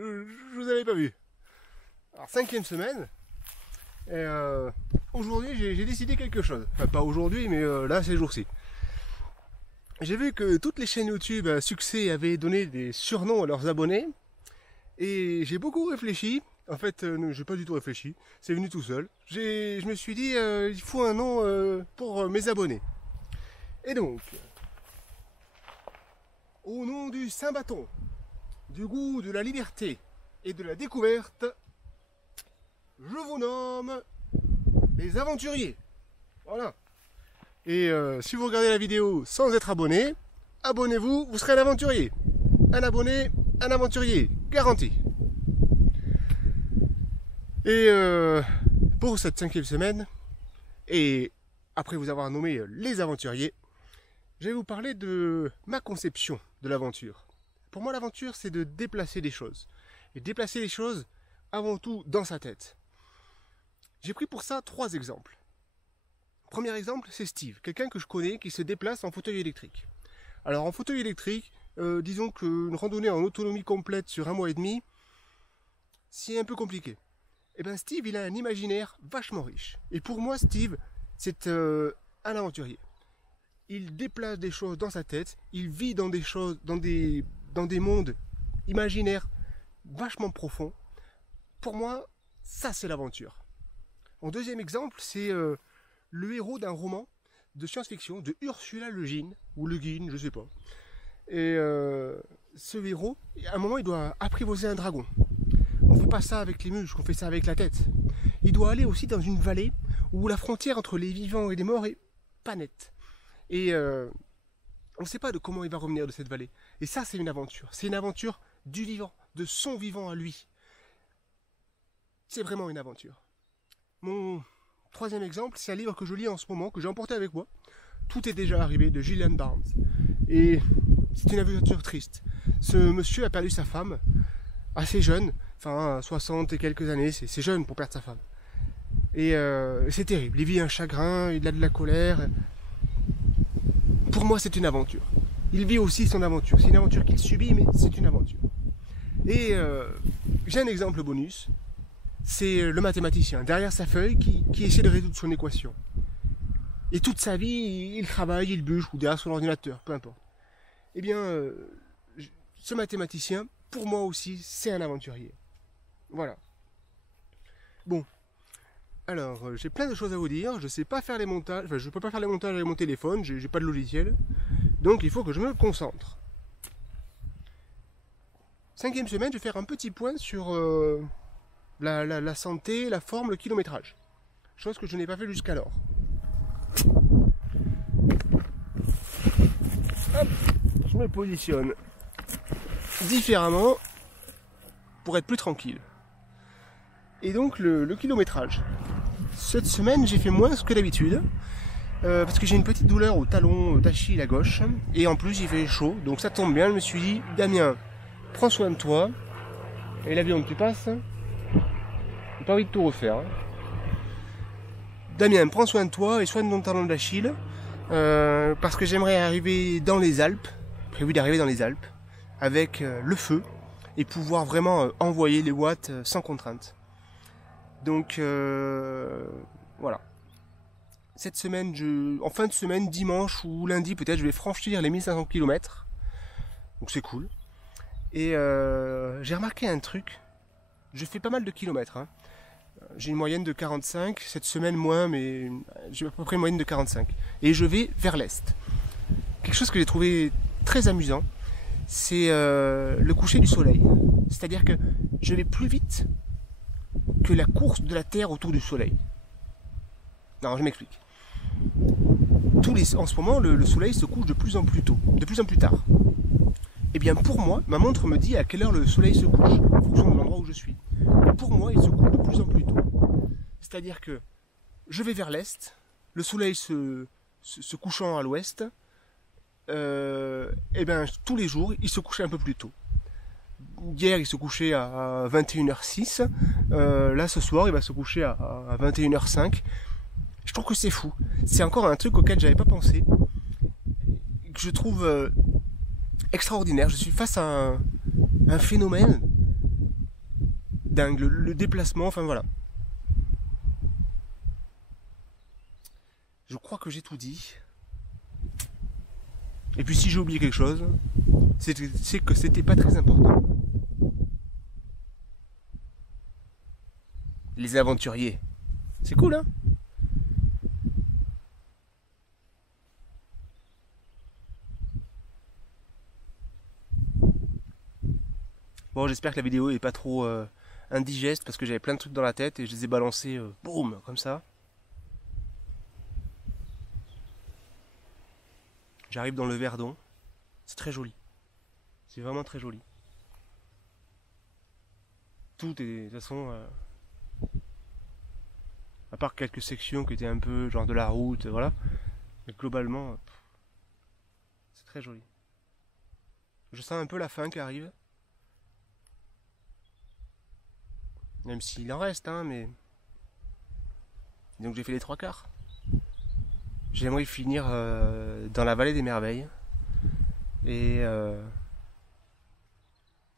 je vous avais pas vu. Alors, 5e semaine. Et aujourd'hui, j'ai décidé quelque chose. Enfin, pas aujourd'hui, mais là, ces jours-ci. J'ai vu que toutes les chaînes YouTube à succès avaient donné des surnoms à leurs abonnés. Et j'ai beaucoup réfléchi. En fait, j'ai pas du tout réfléchi. C'est venu tout seul. Je me suis dit, il faut un nom pour mes abonnés. Et donc, au nom du Saint-Bâton, du goût de la liberté et de la découverte, je vous nomme les aventuriers. Voilà. Et si vous regardez la vidéo sans être abonné, abonnez-vous, vous serez un aventurier. Un abonné, un aventurier, garanti. Et pour cette 5e semaine, et après vous avoir nommé les aventuriers, je vais vous parler de ma conception de l'aventure. Pour moi, l'aventure, c'est de déplacer des choses. Et déplacer les choses, avant tout, dans sa tête. J'ai pris pour ça 3 exemples. Premier exemple, c'est Steve, quelqu'un que je connais qui se déplace en fauteuil électrique. Alors en fauteuil électrique, disons qu'une randonnée en autonomie complète sur 1 mois et demi, c'est un peu compliqué. Et bien Steve, il a un imaginaire vachement riche. Et pour moi, Steve, c'est un aventurier. Il déplace des choses dans sa tête, il vit dans des choses, dans des mondes imaginaires vachement profonds. Pour moi, ça c'est l'aventure. En deuxième exemple, c'est le héros d'un roman de science-fiction de Ursula Le Guin, ou Le Guin, je sais pas. Et ce héros, à un moment, il doit apprivoiser un dragon. On ne fait pas ça avec les muscles, on fait ça avec la tête. Il doit aller aussi dans une vallée où la frontière entre les vivants et les morts est pas nette. Et on ne sait pas de comment il va revenir de cette vallée. Et ça, c'est une aventure. C'est une aventure du vivant, de son vivant à lui. C'est vraiment une aventure. Mon 3e exemple, c'est un livre que je lis en ce moment, que j'ai emporté avec moi. Tout est déjà arrivé, de Gillian Barnes. Et c'est une aventure triste. Ce monsieur a perdu sa femme, assez jeune, enfin 60 et quelques années, c'est jeune pour perdre sa femme. Et c'est terrible, il vit un chagrin, il a de la colère. Pour moi, c'est une aventure. Il vit aussi son aventure. C'est une aventure qu'il subit, mais c'est une aventure. Et j'ai un exemple bonus. C'est le mathématicien, derrière sa feuille, qui essaie de résoudre son équation. Et toute sa vie, il travaille, il bûche, ou derrière son ordinateur, peu importe. Eh bien, ce mathématicien, pour moi aussi, c'est un aventurier. Voilà. Bon. Alors, j'ai plein de choses à vous dire, je sais pas faire les montages, enfin je peux pas faire les montages avec mon téléphone, j'ai pas de logiciel, donc il faut que je me concentre. 5e semaine, je vais faire un petit point sur la santé, la forme, le kilométrage. Chose que je n'ai pas fait jusqu'alors. Hop, je me positionne différemment pour être plus tranquille. Et donc le kilométrage. Cette semaine, j'ai fait moins que d'habitude, parce que j'ai une petite douleur au talon d'Achille à gauche, et en plus il fait chaud, donc ça tombe bien. Je me suis dit, Damien, prends soin de toi, et l'avion que tu passes, j'ai pas envie de tout refaire. Damien, prends soin de toi et soigne ton talon d'Achille, parce que j'aimerais arriver dans les Alpes, prévu d'arriver dans les Alpes, avec le feu, et pouvoir vraiment envoyer les watts sans contrainte. Donc voilà. Cette semaine, en fin de semaine, dimanche ou lundi peut-être, je vais franchir les 1500 km. Donc c'est cool. Et j'ai remarqué un truc. Je fais pas mal de kilomètres. Hein. J'ai une moyenne de 45. Cette semaine moins, mais j'ai à peu près une moyenne de 45. Et je vais vers l'est. Quelque chose que j'ai trouvé très amusant, c'est le coucher du soleil. C'est-à-dire que je vais plus vite que la course de la Terre autour du Soleil. Non, je m'explique. En ce moment, le Soleil se couche de plus en plus tôt, de plus en plus tard. Et bien pour moi, ma montre me dit à quelle heure le Soleil se couche, en fonction de l'endroit où je suis. Pour moi, il se couche de plus en plus tôt. C'est-à-dire que je vais vers l'est, le Soleil se couchant à l'ouest, et bien tous les jours, il se couchait un peu plus tôt. Hier, il se couchait à 21h06. Là, ce soir, il va se coucher à 21h05. Je trouve que c'est fou. C'est encore un truc auquel j'avais pas pensé. Que je trouve extraordinaire. Je suis face à un phénomène dingue, le déplacement, enfin voilà. Je crois que j'ai tout dit. Et puis si j'ai oublié quelque chose, c'est que c'était pas très important. Les aventuriers. C'est cool, hein? Bon, j'espère que la vidéo est pas trop indigeste parce que j'avais plein de trucs dans la tête et je les ai balancés, boum, comme ça. J'arrive dans le Verdon. C'est très joli. C'est vraiment très joli. Tout est, de toute façon, à part quelques sections qui étaient un peu genre de la route, voilà. Mais globalement, c'est très joli. Je sens un peu la fin qui arrive. Même s'il en reste, hein, mais... Donc j'ai fait les 3/4. J'aimerais finir dans la vallée des merveilles. Et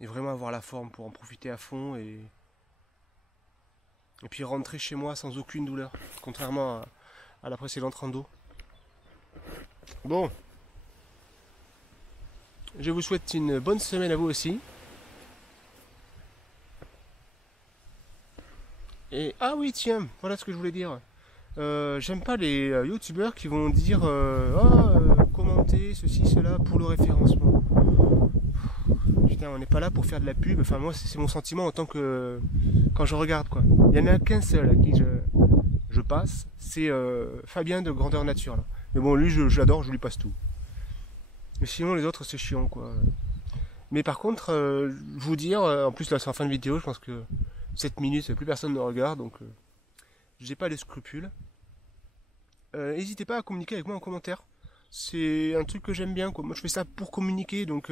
vraiment avoir la forme pour en profiter à fond et puis rentrer chez moi sans aucune douleur, contrairement à la précédente rando. Bon, je vous souhaite une bonne semaine à vous aussi. Et ah oui, tiens, voilà ce que je voulais dire. J'aime pas les youtubeurs qui vont dire commenter ceci, cela pour le référencement. Putain, on n'est pas là pour faire de la pub. Enfin, moi, c'est mon sentiment en tant que. Quand je regarde, quoi. Il n'y en a qu'un seul à qui je passe. C'est Fabien de Grandeur Nature, là. Mais bon, lui, j'adore, je lui passe tout. Mais sinon, les autres, c'est chiant, quoi. Mais par contre, je vous dire, en plus, là, c'est en fin de vidéo, je pense que 7 minutes, plus personne ne regarde, donc j'ai pas les scrupules. N'hésitez pas à communiquer avec moi en commentaire. C'est un truc que j'aime bien, quoi. Moi, je fais ça pour communiquer, donc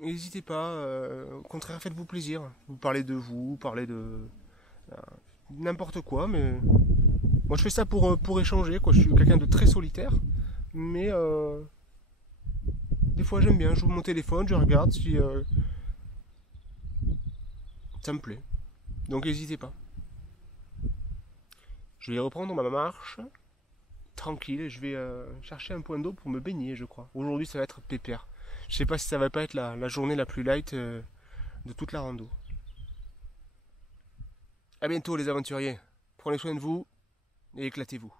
n'hésitez pas. Au contraire, faites-vous plaisir. Vous parlez de vous, parlez de n'importe quoi, mais moi, je fais ça pour échanger, quoi. Je suis quelqu'un de très solitaire, mais des fois, j'aime bien. J'ouvre mon téléphone, je regarde si ça me plaît. Donc, n'hésitez pas. Je vais reprendre ma marche tranquille. Je vais chercher un point d'eau pour me baigner, je crois. Aujourd'hui, ça va être pépère. Je sais pas si ça va pas être la journée la plus light de toute la rando. A bientôt les aventuriers. Prenez soin de vous et éclatez-vous.